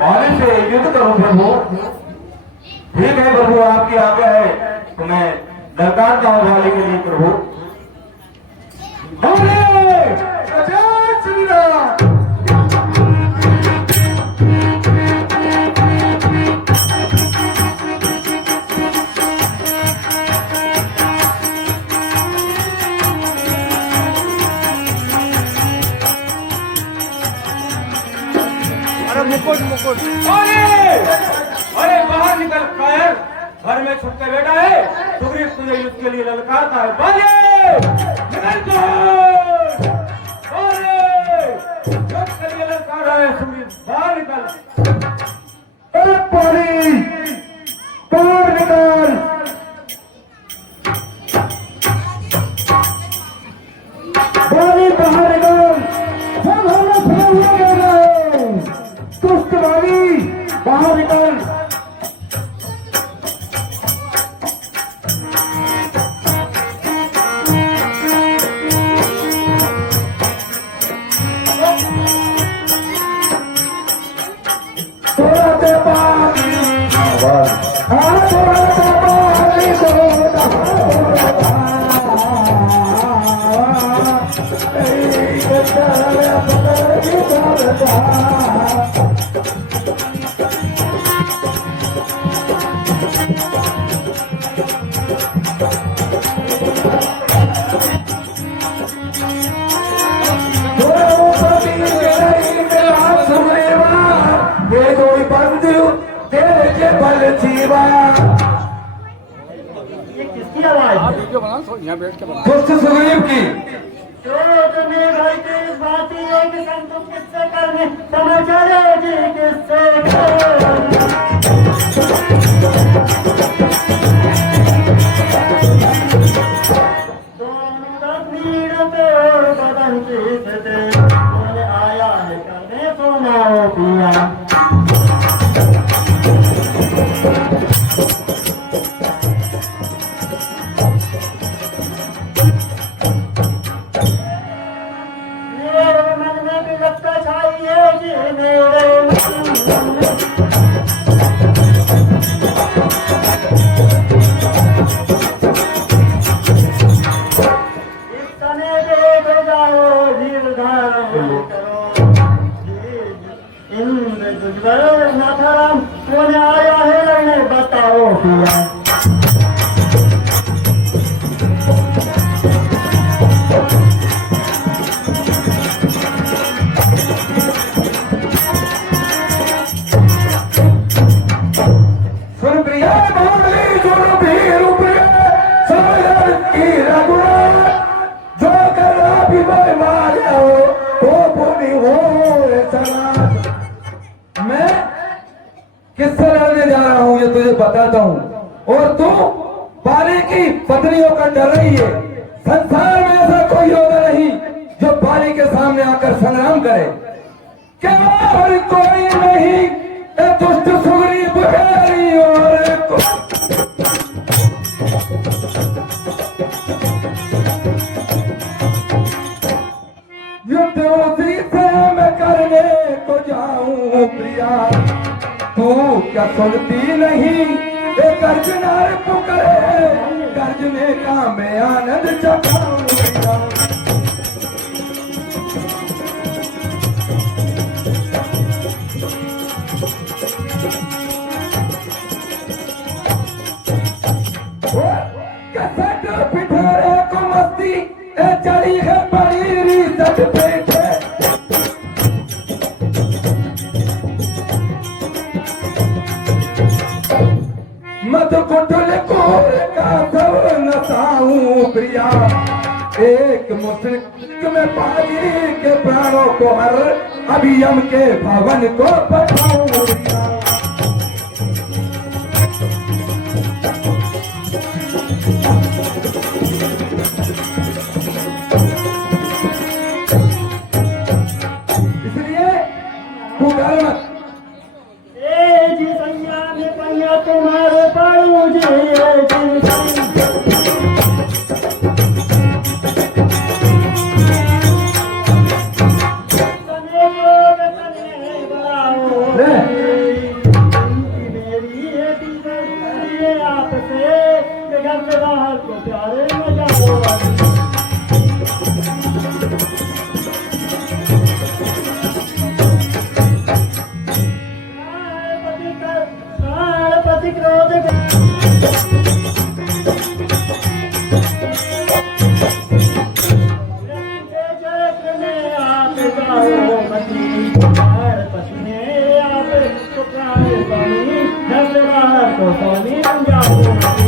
पानी से युद्ध करूं प्रभु। ठीक है प्रभु, आपकी आज्ञा है तो मैं दरकार हूं भाले के लिए प्रभु। जय श्री राम। मुकुट मुकुट। अरे बाहर निकल कायर, घर में छुप के बैठा है। सुग्रीव तुझे युद्ध के लिए ललकारता है। बाजे निकल कर। अरे युद्ध के लिए ललकार रहा है सुग्रीव, बाहर निकल। अरे पानी बाहर निकल। पानी बाहर निकल। सब हम दुष्ट भावी बाहर निकल। थोड़ा दे पानी, हाँ थोड़ा दे पानी, ये किसकी आवाज? आप वीडियो बना यहाँ बैठ के बना। दुष्ट सुग्रीव की। तो तुम्हें भाई के इस बात ही है कि संतुष्ट किससे करने समाचार जी किससे दोनों भीड़ पे बदन जीतते आया है करने सुनाओ पिया। नाथाराम कौन आया है लड़ने बताओ पिया। सुन प्रिया बोली सुन भीड़ उपरे समझ की रघुरा जो करा भी मैं मारे हो पुनि हो सना। मैं किससे लड़ने जा रहा हूं ये तुझे बताता हूं, और तू बाली की पत्नियों का डर रही है। संसार में ऐसा कोई योद्धा नहीं जो बाली के सामने आकर संग्राम करे। क्या और कोई नहीं ए दुष्ट सुग्रीव है और युद्ध उसी से मैं करने को जाऊं प्रिया। तू क्या सुनती नहीं ए गर्जनार पुकारे, गर्जने का मैं आनंद चखाऊंगा। कसट पिठोरे को मस्ती ए चढ़ी है बड़ी रीसट पेट है। मत कुटल कोर का सब नसाऊं प्रिया। एक मुश्किल में पाली के प्राणों को हर अभियम के भवन को पठाऊं प्रिया। इसलिए तू डर मत। जी सैया ने पैया तुम्हारे पाऊ जी ले जाओ मती यार पसीने आप सुखाए पानी घर से बाहर तो पानी बन जाओ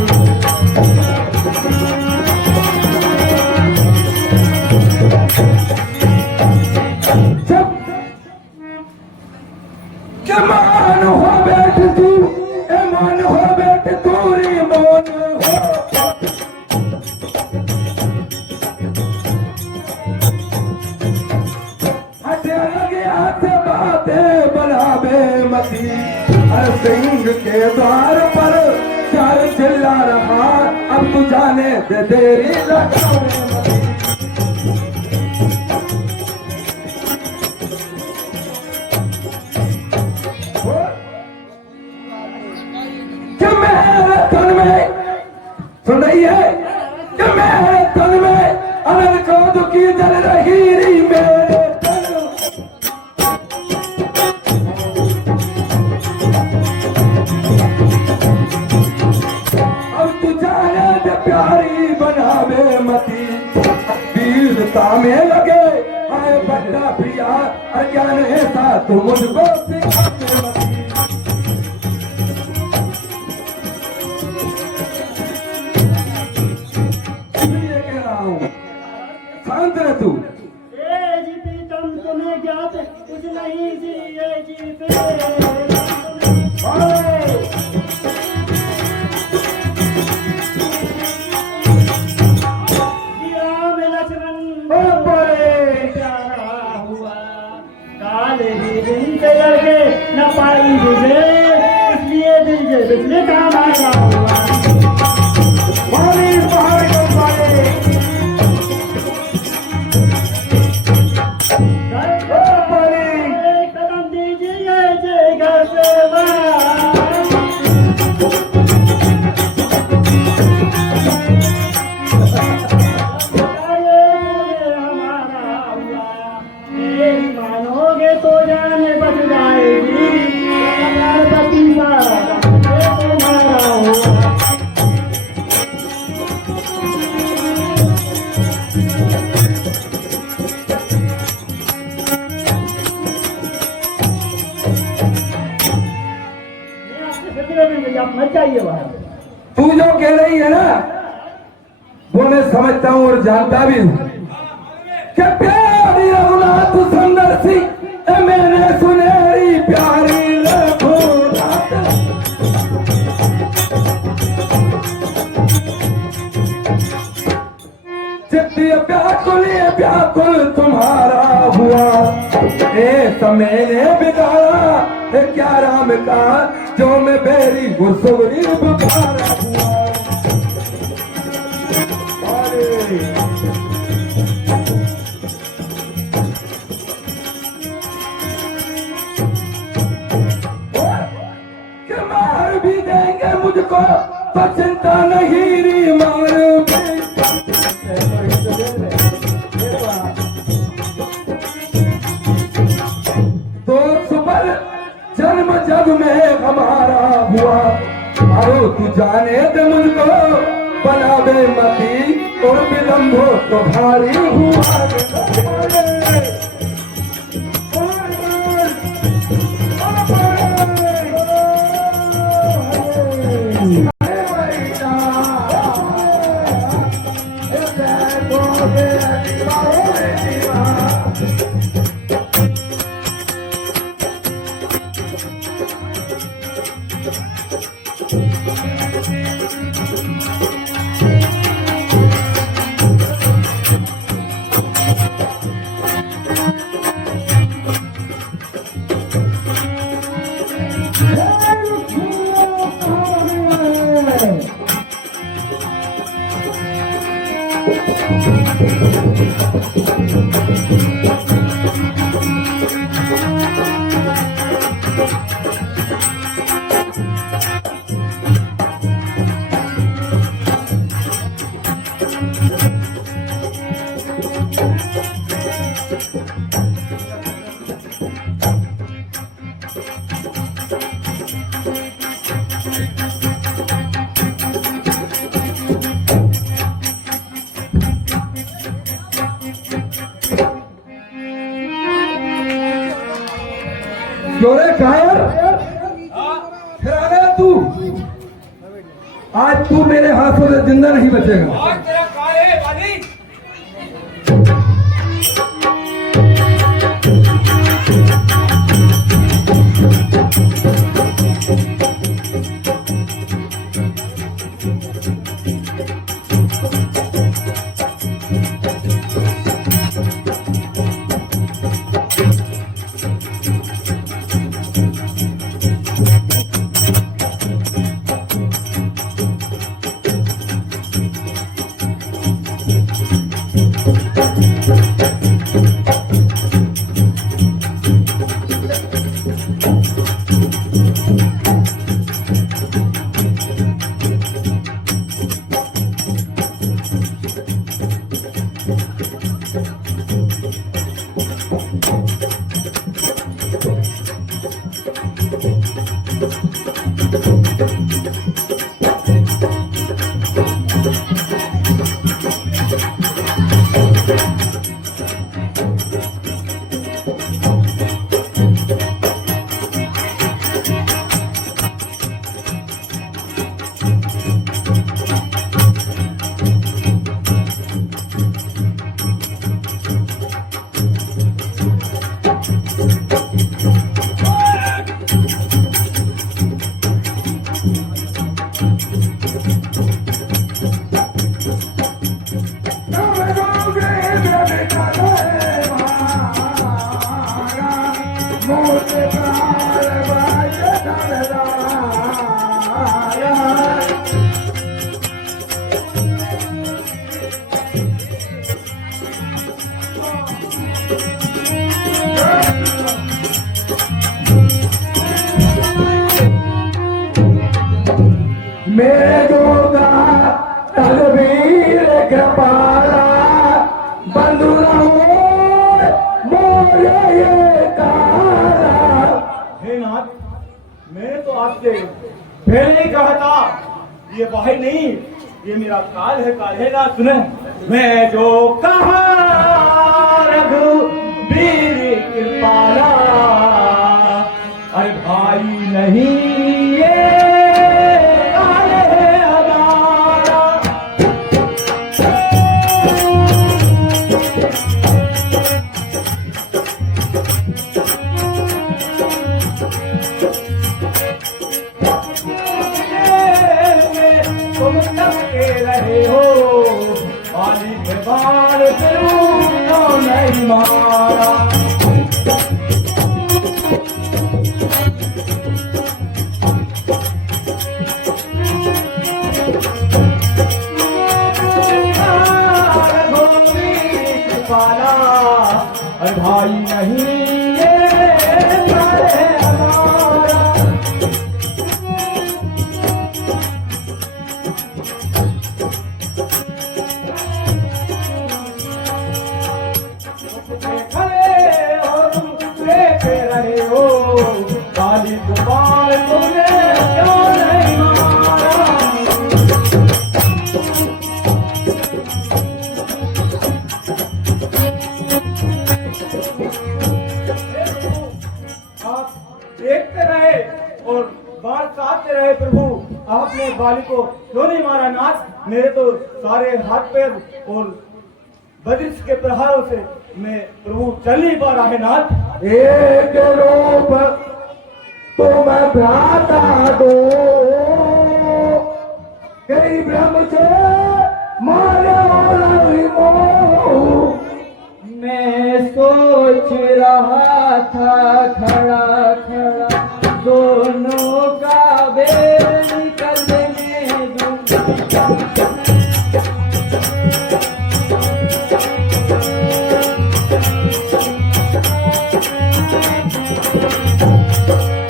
मान हो बैठ तू मान हो बैठ तूरी मोन हो हटे लगे हाथ बातें बनावे मती हर सिंह के द्वार पर चार चिल्ला रहा अब तू जाने दे तेरी लगावे मती कि मेरे तन में सुन रही है कि मेरे तन में अनल क्रोध की जल रही री मेरे तन अब तू जाने दे प्यारी बनावे मती वीरता में लगे आए बड़ा प्रिया अज्ञान ऐसा तू मुझको सिखावे मती शांत रह तू ए जी प्रीतम तुम्हें ज्ञात कुछ नहीं जी ये जी पे राम लक्ष्मण प्यारा हुआ काले ही दिन से लड़के न पाई मुझे इसलिए दिल से बिजली का मारा हुआ कदम दीजिए जय घर से हमारा हुआ मानोगे तो जाने बच जाएगी पति तुम्हारा हुआ मत जाइए वहां तू जो कह रही है ना वो मैं समझता हूँ और जानता भी हूँ कि प्यारी रघुनाथ सुंदर सी मैंने सुनहरी प्यारी रघुनाथ चित्ती व्याकुल तुम्हारा हुआ मैंने बिगाड़ा क्या राम का जो मैं बेरी गुरसुगरी बुखारा हुआ कि मार भी देंगे मुझको तो चिंता नहीं री मार तो सुपर जन्म जग में हमारा हुआ अरे तू जाने दे मुझको बनावे मती और विलम्ब हो तो भारी हुआ क्यों रे कायर? फिर आ गया तू। आज तू मेरे हाथों से जिंदा नहीं बचेगा। आज तेरा काल है वाली। मेरे जोगा तकबीर कृपाला बंधुरा मोरे ये काला। हे नाथ, मैंने तो आपसे पहले ही कहा था ये बाहर नहीं, ये मेरा काल है। काल है ना, सुने मैं जो कहा रघुबीर कृपाला, अरे भाई नहीं ये काल है हमारा। तुम तकते रहे हो पानी के बाल क्यों नहीं मारा। पाला अरे भाई नहीं ये काल है हमारा। खड़े हो तुम लेके रहे हो काली दुबार तुमने क्यों नहीं मारा। आप देखते रहे और बरसाते रहे प्रभु, आपने बाली को क्यों नहीं मारा नाथ। मेरे तो सारे हाथ पैर और बदिश के प्रहारों से मैं प्रभु चल नहीं पा रहा है नाथ। एक रूप तुम भ्राता दो, कई ब्रह्म से मारे मोह। मैं सोच रहा था खड़ा खड़ा दोनों का बेर निकलने दूंगा।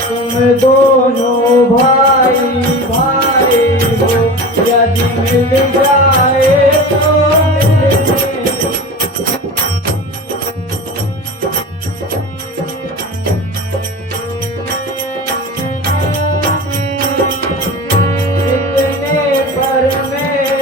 तुम दोनों भाई भाई हो, यदि मिल जाए तो इतने पर मैं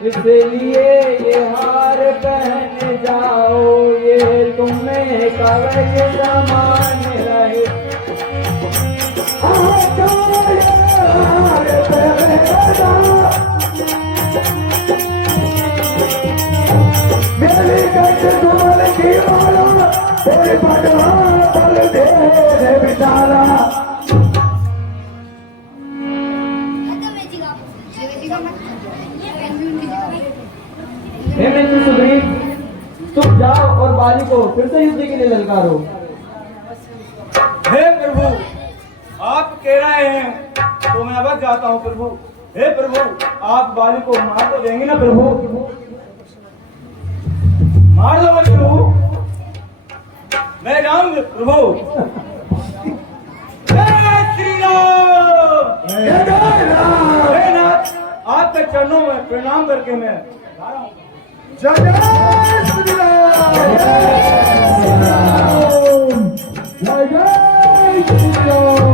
इसलिए ये हार पहन जाओ, ये तुम्हें कवच समान रहे। मेरी कंठ दुमल की माला, तेरे पटवा पल दे बिचारा। हे मित्र सुग्रीव, तुम जाओ और बाली को फिर से युद्ध के लिए ललकारो। हे प्रभु, आप कह रहे हैं तो मैं अब जाता हूँ प्रभु। हे प्रभु, आप बाली को मार तो देंगे ना प्रभु? मार दो प्रभु, मैं जाऊंगा प्रभु। जय श्री राम। हे नाथ, आपके चरणों में प्रणाम करके मैं जा रहा हूँ। जय श्री राम, जय जय श्री राम।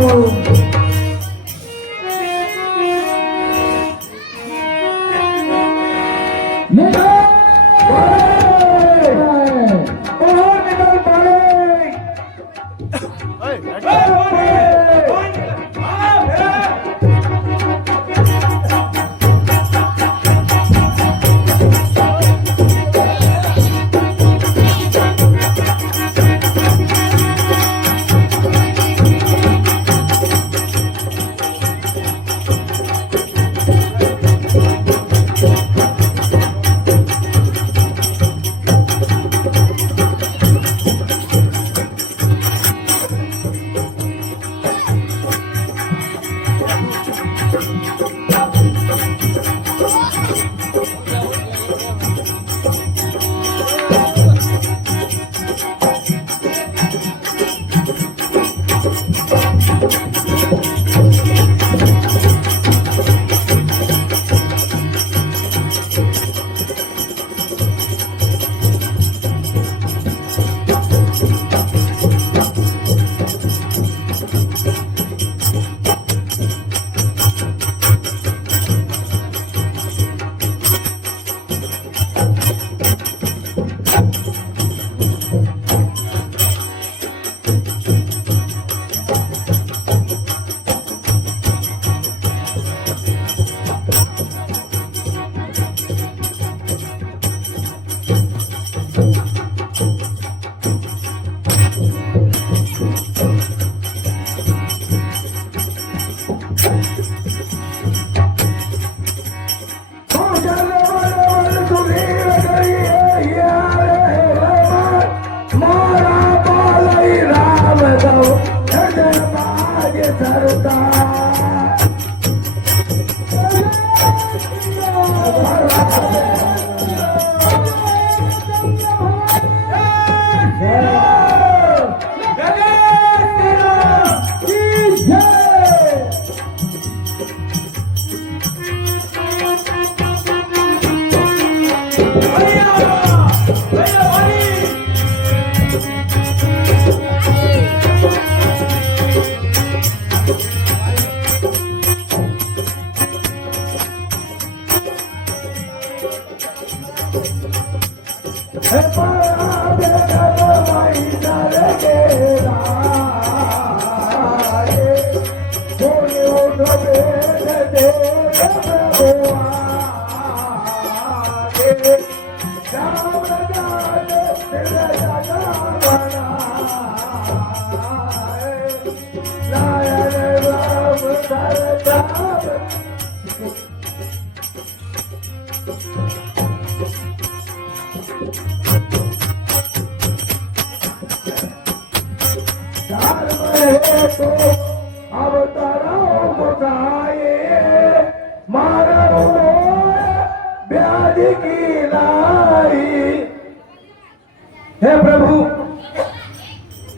हे प्रभु,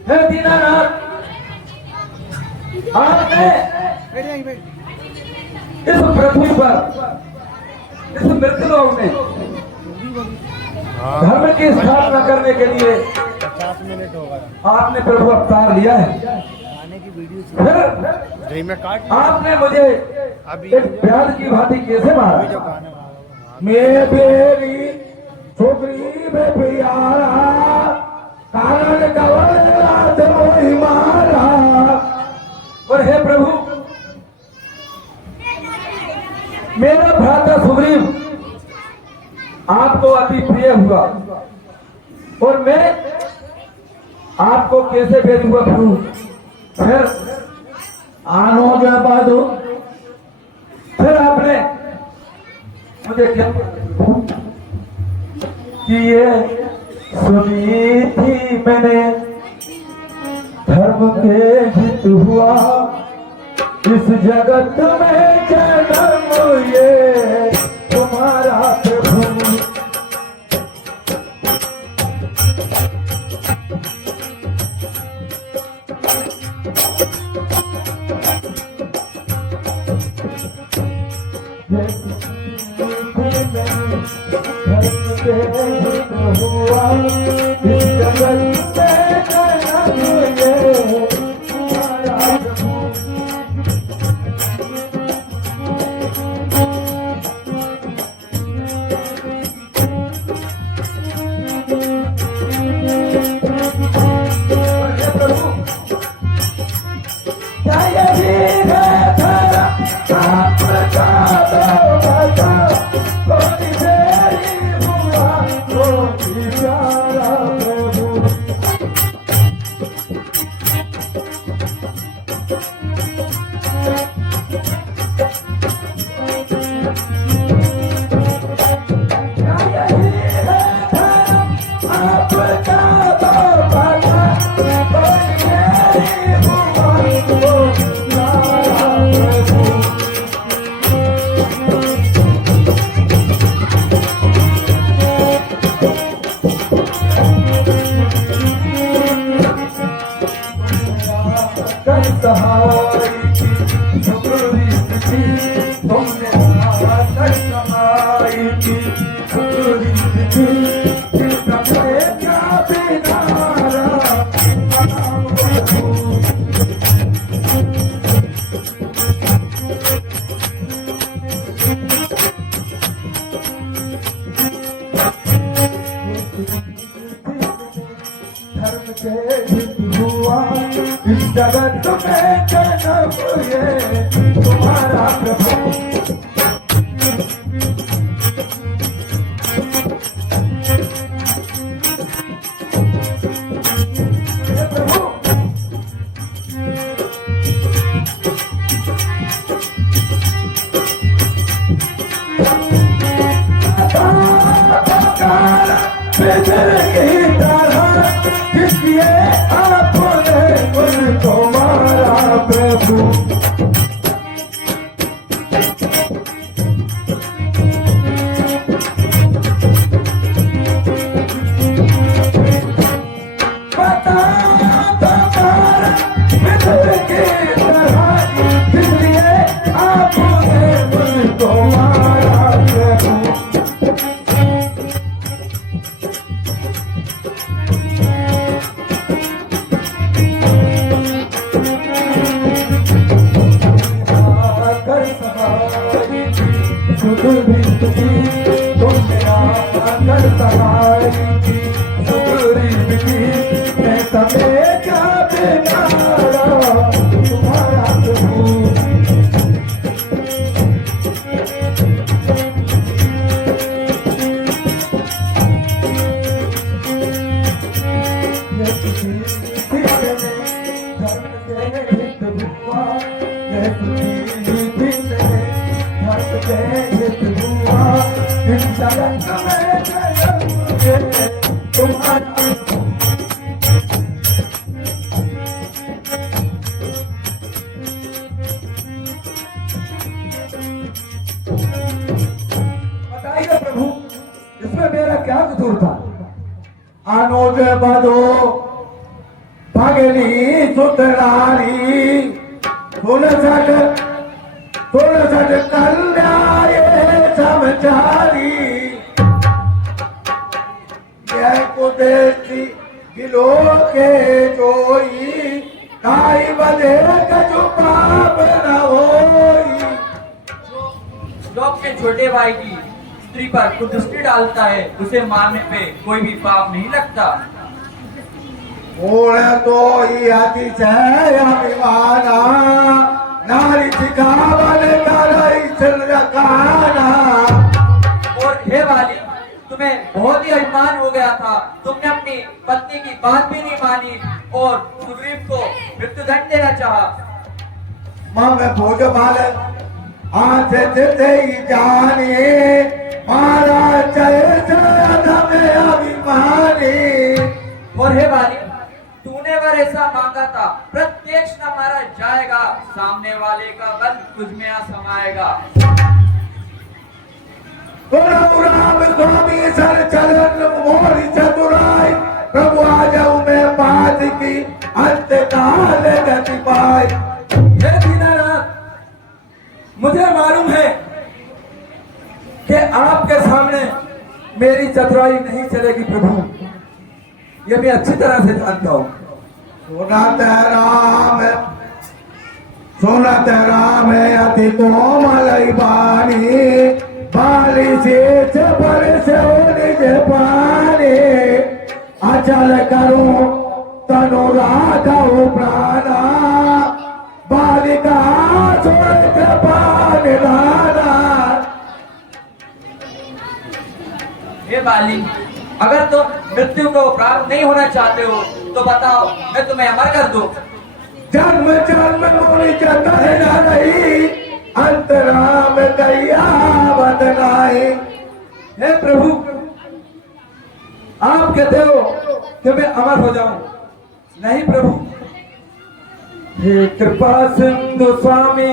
हे दीनानाथ, आपने इस पृथ्वी पर, इस मृत्युलोक में धर्म की स्थापना करने के लिए 50 मिनट होगा आपने प्रभु अवतार लिया है। फिर आपने मुझे एक प्यार की भांति कैसे मारा? मैं बेरी छोकरी में प्यारा कारण गवला तो मारा। और हे प्रभु, मेरा भ्राता सुग्रीव आपको अति प्रिय हुआ और मैं आपको कैसे भेजूंगा प्रभु? फिर आनो जब बादो फिर आपने मुझे क्या कि ये सुनी थी मैंने धर्म के हित हुआ इस जगत में जन्म ये तुम्हारा प्रभु। इस जगत में जन्म ये तुम्हारा प्रभु। बताइए प्रभु, इसमें मेरा क्या कसूर था? आनो जे बदो भगनी सुतरारी सुन सट कल्याए समचारी यह कुदेसी दिलो के जोई काई बदे कछु पाप न होई। जो अपने छोटे भाई की स्त्री पर कुदृष्टि डालता है उसे मारने पे कोई भी पाप नहीं लगता। ओळे तो अतिशय अभिमाना नारी चिकावन कराई चंद्रकाना। और हे वाली, तुम्हें बहुत ही अभिमान हो गया था, तुमने अपनी पत्नी की बात भी नहीं मानी और सुग्रीव को मृत्युदंड देना चाहा। मैं भोज बाल आज देते ही जानिए मारा जय में अभिमानी। और हे वाली, तूने वर ऐसा मांगा था, प्रत्यक्ष न मारा जाएगा, सामने वाले का बल तुझ में आ समाएगा। राम स्वामी सर चरण मोरी चतुराई प्रभु आ जाऊं मैं बात की अंत काल गति पाए। हे दीनानाथ, मुझे मालूम है कि आपके सामने मेरी चतुराई नहीं चलेगी प्रभु, ये मैं अच्छी तरह से जानता हूँ। सुनत राम है अति कोमल बानी बाली से पर से निज पानी। अचल करो तनु राघव प्राणा बालिका पानी दाना। हे बाली, अगर तुम मृत्यु को प्राप्त नहीं होना चाहते हो तो बताओ, मैं तुम्हें अमर कर दूं। जन्म जन्म मुनि जत है न रही अंतराम कैया बदनाई। हे प्रभु, आप कहते हो कि मैं अमर हो जाऊं, नहीं प्रभु। हे कृपा सिंधु स्वामी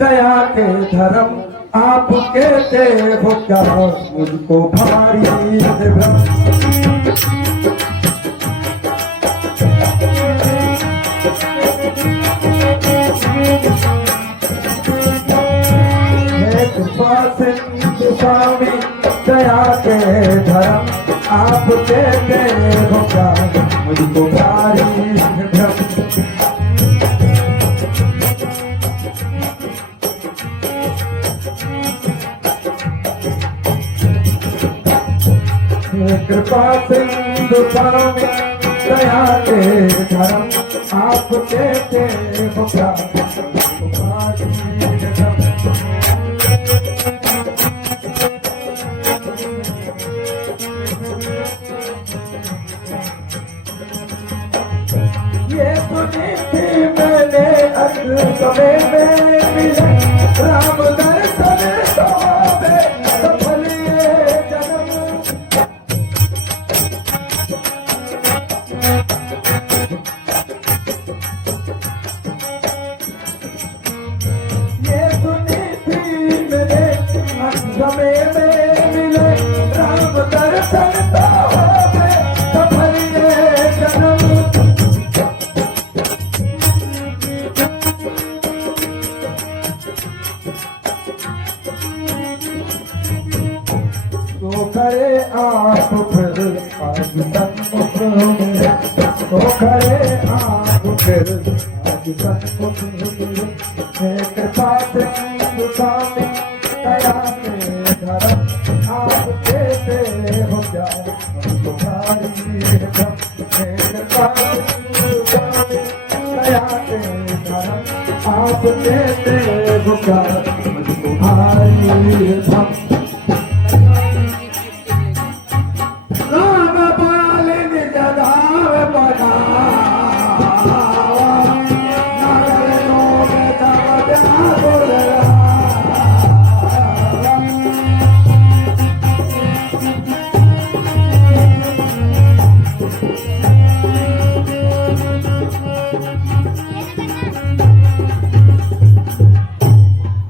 दया के धर्म, आप कहते हो क्या मुझको भारी भ्रम। हे कृपा सिंधु स्वामी दया के धर्म, आप कहते हो क्या मुझको भारी भ्रम। कृपा सिंधु स्वामी दया के धर्म, आप कहते हो क्या भारी भ्रम। ये सुनी थी मैंने अग्र समय में मिले राम दर्शन सौंपे सफल ये जन्म। ये सुनी थी मैंने अग्र समय में मिले राम दर्शन सौंपे सफल ये जन्म। तो करे आप फिर आज सन्मुख मेरे, तो करे आप फिर आज सन्मुख मेरे। हे कृपा सिंधु स्वामी दया के धर्म, आप कहते हो क्या मुझको भारी भ्रम। हे कृपा सिंधु स्वामी दया के धर्म, आप कहते हो क्या मुझको भारी भ्रम। राम पाल निज धाम पधारा नगर लोग तब व्याकुल रहा।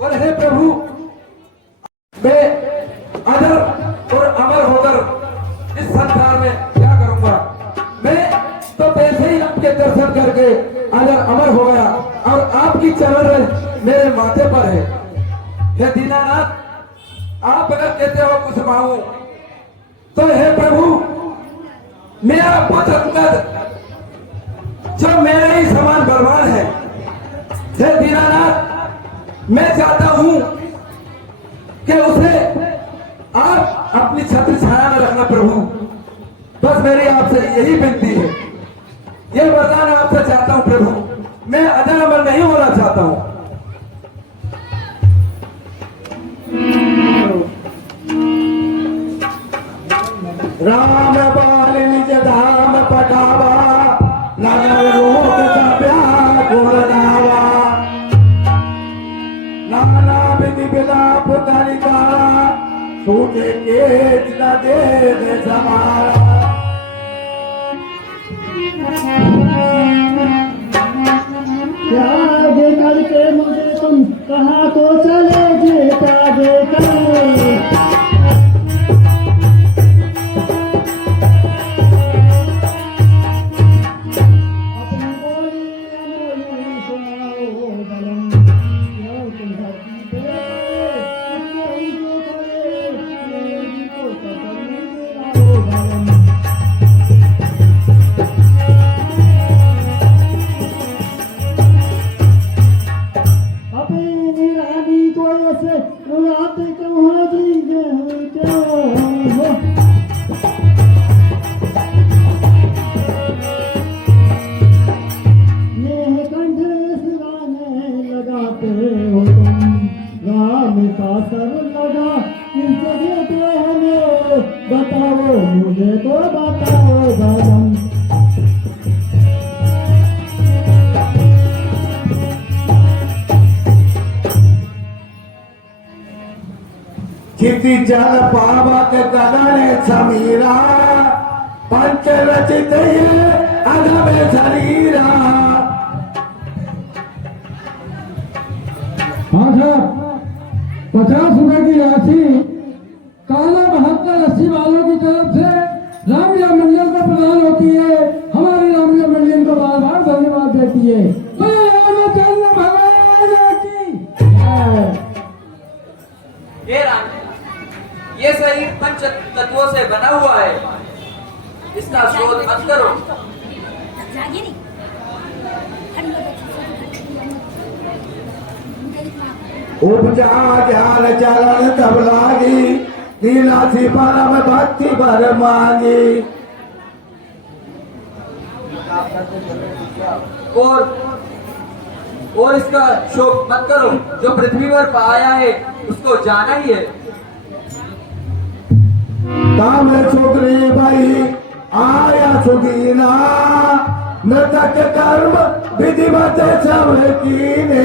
और हे प्रभु, मैं अजर और अमर होकर इस संसार में क्या करूंगा। मैं तो वैसे ही आपके दर्शन करके अगर अमर हो गया और आपकी चरण मेरे माथे पर है। हे दीनानाथ, आप अगर कहते हो कुछ मांगू तो हे प्रभु, मेरा पुत्र अंगद जो मेरे ही समान बलवान है। हे दीनानाथ, मैं चाहता हूं कि उसे आप अपनी छत्र छाया में रखना प्रभु। बस मेरी आपसे यही विनती है, ये वरदान आपसे चाहता हूँ प्रभु, मैं अजर अमर नहीं होना चाहता हूँ। राम बाल निज धाम पठावा, नगर लोक व्याकुल नावा। नाना विधि विलाप करिता, सूझे केत न दे समारा। त्याग करके मुझे तुम कहाँ तो चले जे त्याग कर। बताओ मुझे तो बताओ बालम। चिति जल पावक गगन समीरा, पंच रचित अधम शरीरा। हाँ साहब, 50 रुपए की राशि काला 72-80 वालों की तरफ से रामया मंडल को प्रदान होती है। हमारी रामया मंडल को बार बार धन्यवाद देती है। रामचंद्र भगवान की जय। हे राम, ये शरीर पंच तत्वों से बना हुआ है, इसका शोध मत करो। उपजा ज्ञान चरण तब लागी, लीला सी परम भक्ति पर मांगी। और इसका शोक मत करो, जो पृथ्वी पर आया है उसको जाना ही है। काम छोकरे भाई आया सुदीना, मृतक कर्म विधिवत सब कीने।